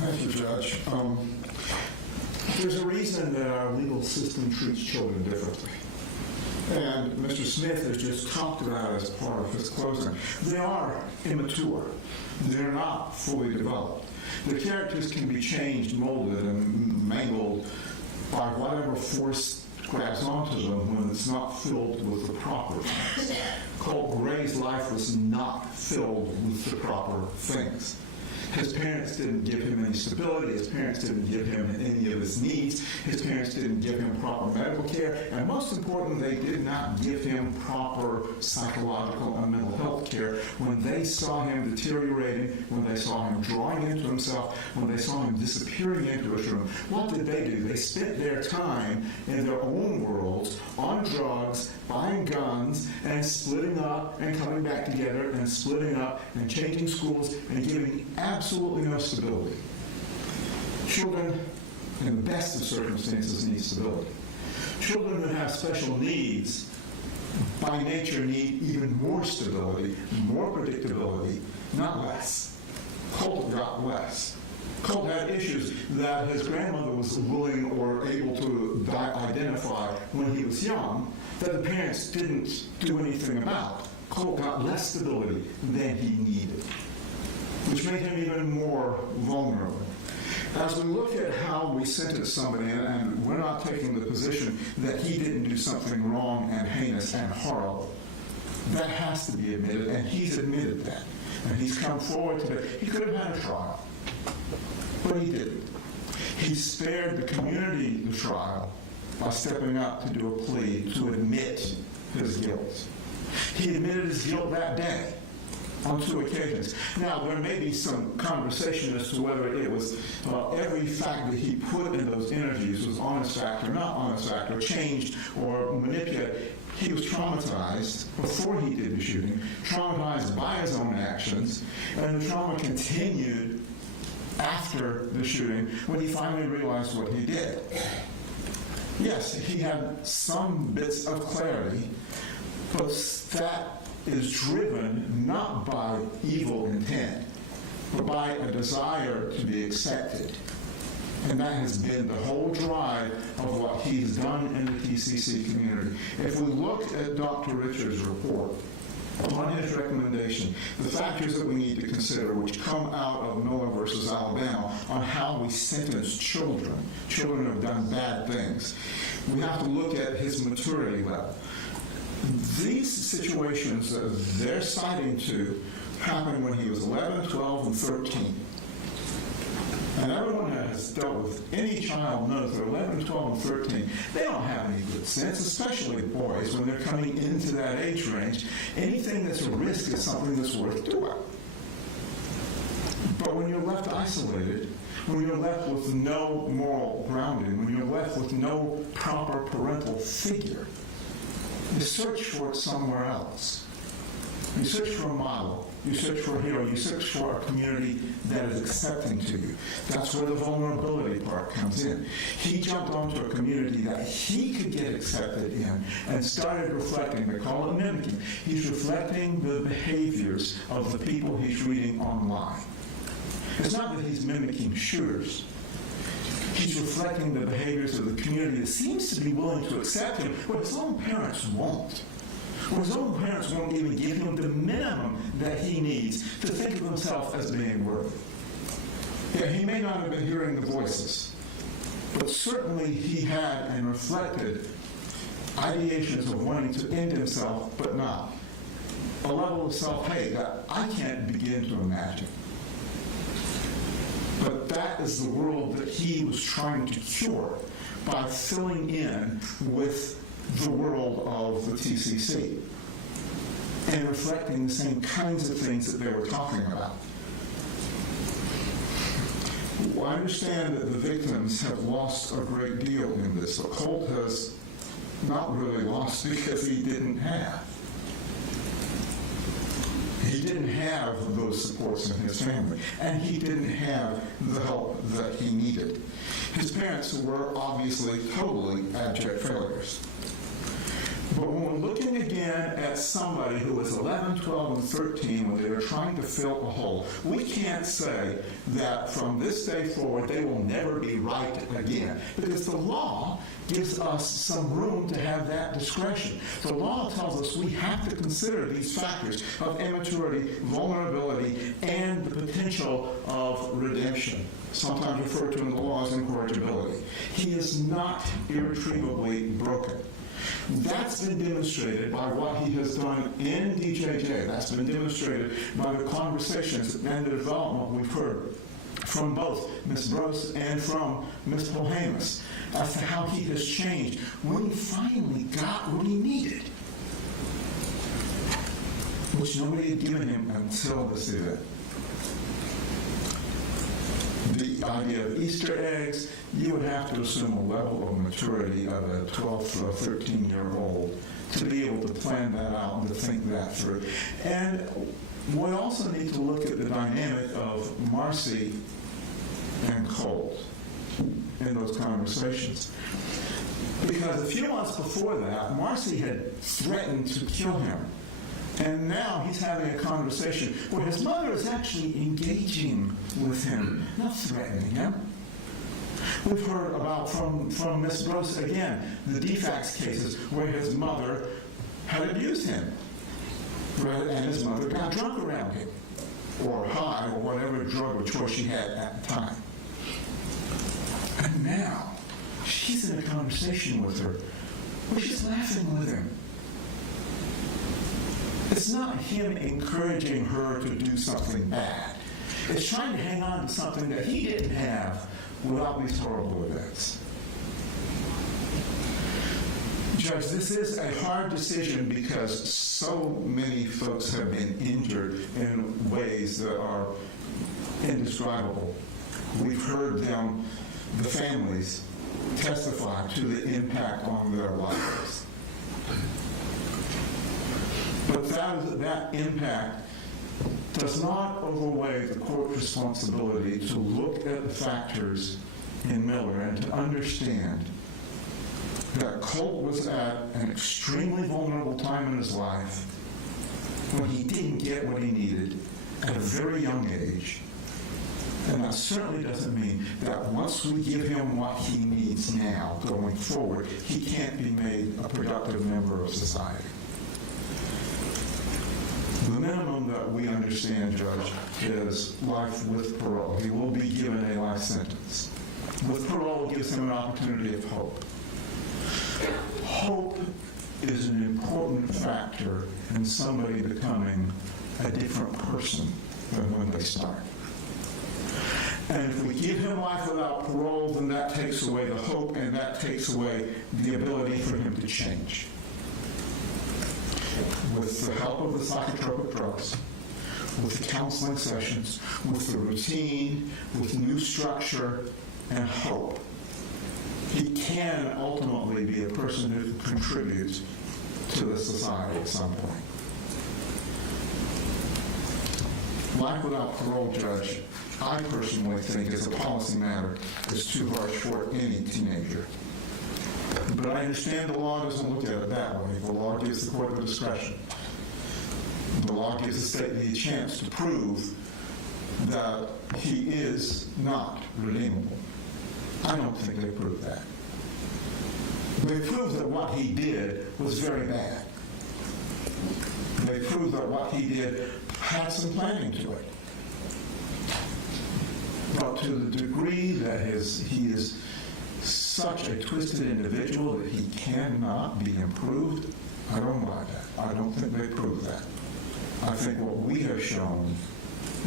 Thank you, Judge. There's a reason that our legal system treats children differently. And Mr. Smith has just talked about it as part of his closing. They are immature. They're not fully developed. The characters can be changed, molded, and mangled by whatever force grabs onto them when it's not filled with the proper things. Colt Gray's life was not filled with the proper things. His parents didn't give him any stability. His parents didn't give him any of his needs. His parents didn't give him proper medical care. And most importantly, they did not give him proper psychological and mental health care. When they saw him deteriorating, when they saw him drawing into himself, when they saw him disappearing into his room, what did they do? They spent their time in their own worlds, on drugs, buying guns, and splitting up and coming back together and splitting up and changing schools and giving absolutely no stability. Children, in the best of circumstances, need stability. Children that have special needs, by nature, need even more stability, more predictability, not less. Colt got less. Colt had issues that his grandmother was willing or able to identify when he was young that the parents didn't do anything about. Colt got less stability than he needed, which made him even more vulnerable. As we look at how we sentence somebody, and we're not taking the position that he didn't do something wrong and heinous and horrible, that has to be admitted, and he's admitted that. And he's come forward today. He could have had a trial, but he didn't. He spared the community the trial by stepping up to do a plea to admit his guilt. He admitted his guilt that day on 2 occasions. Now, there may be some conversation as to whether it was every fact that he put in those interviews was honest fact or not honest fact, or changed or manipulated. He was traumatized before he did the shooting, traumatized by his own actions, and the trauma continued after the shooting when he finally realized what he did. Yes, he had some bits of clarity, but that is driven not by evil intent, but by a desire to be accepted. And that has been the whole drive of what he's done in the TCC community. If we look at Dr. Richards' report, on his recommendation, the factors that we need to consider, which come out of Noah versus Alabama, on how we sentence children who have done bad things, we have to look at his maturity level. These situations that they're citing to happened when he was 11, 12, and 13. And everyone that has dealt with any child knows that 11, 12, and 13, they don't have any good sense, especially boys, when they're coming into that age range. Anything that's a risk is something that's worth doing. But when you're left isolated, when you're left with no moral grounding, when you're left with no proper parental figure, you search for it somewhere else. You search for a model. You search for a hero. You search for a community that is accepting to you. That's where the vulnerability part comes in. He jumped onto a community that he could get accepted in and started reflecting. They call it mimicking. He's reflecting the behaviors of the people he's reading online. It's not that he's mimicking shooters. He's reflecting the behaviors of the community that seems to be willing to accept him, but his own parents won't. Or his own parents won't even give him the minimum that he needs to think of himself as being worthy. Yeah, he may not have been hearing the voices, but certainly he had and reflected ideations of wanting to end himself, but not. A level of self-hate that I can't begin to imagine. But that is the world that he was trying to cure by filling in with the world of the TCC and reflecting the same kinds of things that they were talking about. Well, I understand that the victims have lost a great deal in this. So Colt has not really lost because he didn't have. He didn't have those supports in his family, and he didn't have the help that he needed. His parents were obviously totally abject failures. But when we're looking again at somebody who was 11, 12, and 13 when they were trying to fill a hole, we can't say that from this day forward they will never be right again, because the law gives us some room to have that discretion. The law tells us we have to consider these factors of immaturity, vulnerability, and the potential of redemption, sometimes referred to in the law as incorrigibility. He is not irretrievably broken. That's been demonstrated by what he has done in DJJ. That's been demonstrated by the conversations and the development we've heard from both Ms. Brose and from Ms. Polhamus as to how he has changed when he finally got what he needed, which nobody had given him until this event. The idea of Easter eggs, you would have to assume a level of maturity of a 12 to a 13-year-old to be able to plan that out and to think that through. And we also need to look at the dynamic of Marcy and Colt in those conversations. Because a few months before that, Marcy had threatened to kill him. And now he's having a conversation where his mother is actually engaging with him, not threatening him. We've heard about from Miss Brose again, the defects cases where his mother had abused him, and his mother got drunk around him, or high, or whatever drug of choice she had at the time. And now she's in a conversation with her where she's laughing with him. It's not him encouraging her to do something bad. It's trying to hang on to something that he didn't have without these horrible events. Judge, this is a hard decision because so many folks have been injured in ways that are indescribable. We've heard them, the families, testify to the impact on their lives. But that impact does not overweigh the court's responsibility to look at the factors in Miller and to understand that Colt was at an extremely vulnerable time in his life when he didn't get what he needed at a very young age. And that certainly doesn't mean that once we give him what he needs now going forward, he can't be made a productive member of society. The minimum that we understand, Judge, is life with parole. He will be given a life sentence. With parole, it gives him an opportunity of hope. Hope is an important factor in somebody becoming a different person than when they start. And if we give him life without parole, then that takes away the hope and that takes away the ability for him to change. With the help of the psychotropic drugs, with the counseling sessions, with the routine, with new structure and hope, he can ultimately be a person who contributes to the society at some point. Life without parole, Judge, I personally think as a policy matter is too harsh for any teenager. But I understand the law doesn't look at it that way. The law gives the court the discretion. The law gives the state the chance to prove that he is not redeemable. I don't think they proved that. They proved that what he did was very bad. They proved that what he did had some planning to it. But to the degree that he is such a twisted individual that he cannot be improved, I don't buy that. I don't think they proved that. I think what we have shown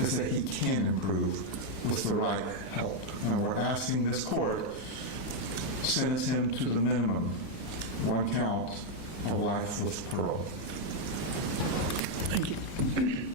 is that he can improve with the right help. And we're asking this court sentence him to the minimum, one count of life with parole. Thank you.